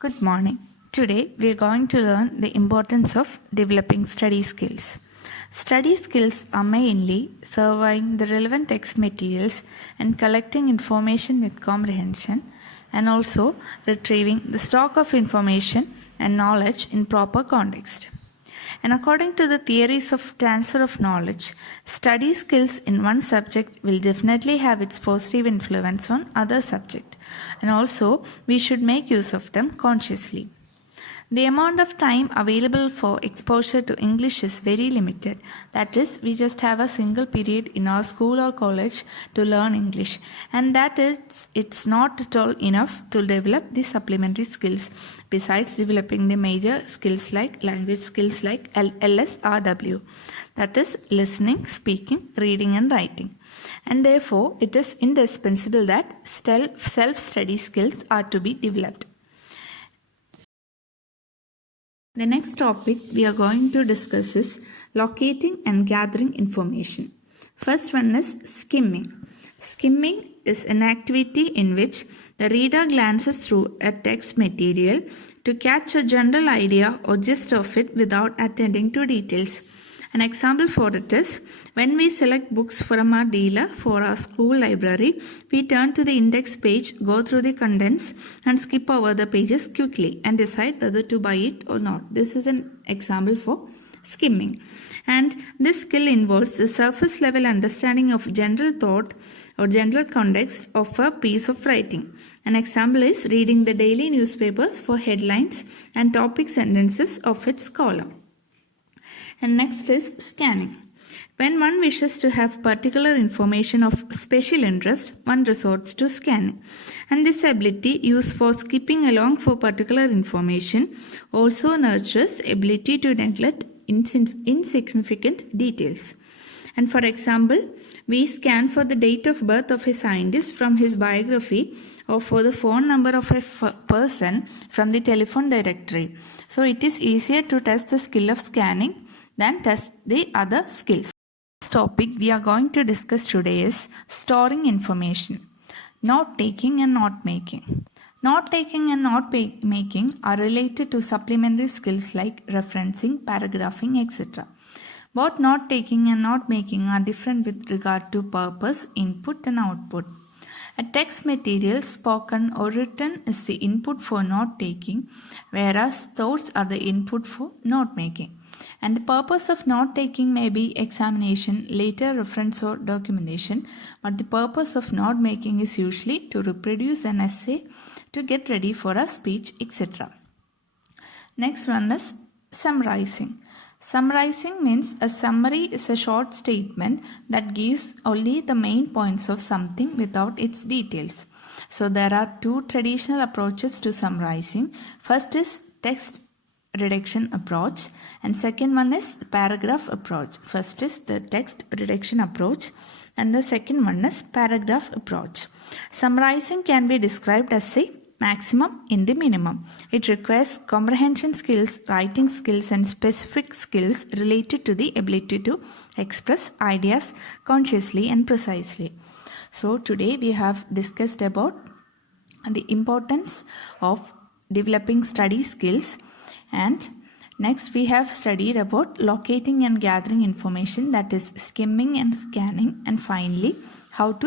Good morning. Today we are going to learn the importance of developing study skills. Study skills are mainly surveying the relevant text materials and collecting information with comprehension, and also retrieving the stock of information and knowledge in proper context. And according to the theories of transfer of knowledge, study skills in one subject will definitely have its positive influence on other subject. And also, we should make use of them consciously. The amount of time available for exposure to English is very limited. That is, we just have a single period in our school or college to learn English, and that is, it's not at all enough to develop the supplementary skills besides developing the major skills like language skills like LSRW, that is, listening, speaking, reading, and writing. And therefore, it is indispensable that self-study skills are to be developed. The next topic we are going to discuss is locating and gathering information. First one is skimming. Skimming is an activity in which the reader glances through a text material to catch a general idea or gist of it without attending to details. An example for it is, when we select books from our dealer for our school library, we turn to the index page, go through the contents, and skip over the pages quickly and decide whether to buy it or not. This is an example for skimming. And this skill involves a surface level understanding of general thought or general context of a piece of writing. An example is reading the daily newspapers for headlines and topic sentences of its column. And next is scanning. When one wishes to have particular information of special interest, one resorts to scanning. And this ability used for skipping along for particular information also nurtures ability to neglect insignificant details. And for example, we scan for the date of birth of a scientist from his biography or for the phone number of a person from the telephone directory. So it is easier to test the skill of scanning than test the other skills. This topic we are going to discuss today is storing information. Note taking and note making. Note taking and note making are related to supplementary skills like referencing, paragraphing, etc. Both note taking and note making are different with regard to purpose, input, and output. A text material, spoken or written, is the input for note taking, whereas thoughts are the input for note making. And the purpose of note taking may be examination, later reference, or documentation, but the purpose of note making is usually to reproduce an essay, to get ready for a speech, etc. Next one is summarizing. Summarizing means a summary is a short statement that gives only the main points of something without its details. So there are two traditional approaches to summarizing. First is text reduction approach, and second one is the paragraph approach. First is the text reduction approach and the second one is paragraph approach. Summarizing can be described as a maximum in the minimum. It requires comprehension skills, writing skills, and specific skills related to the ability to express ideas consciously and precisely. So today we have discussed about the importance of developing study skills, and next we have studied about locating and gathering information, that is skimming and scanning, and finally how to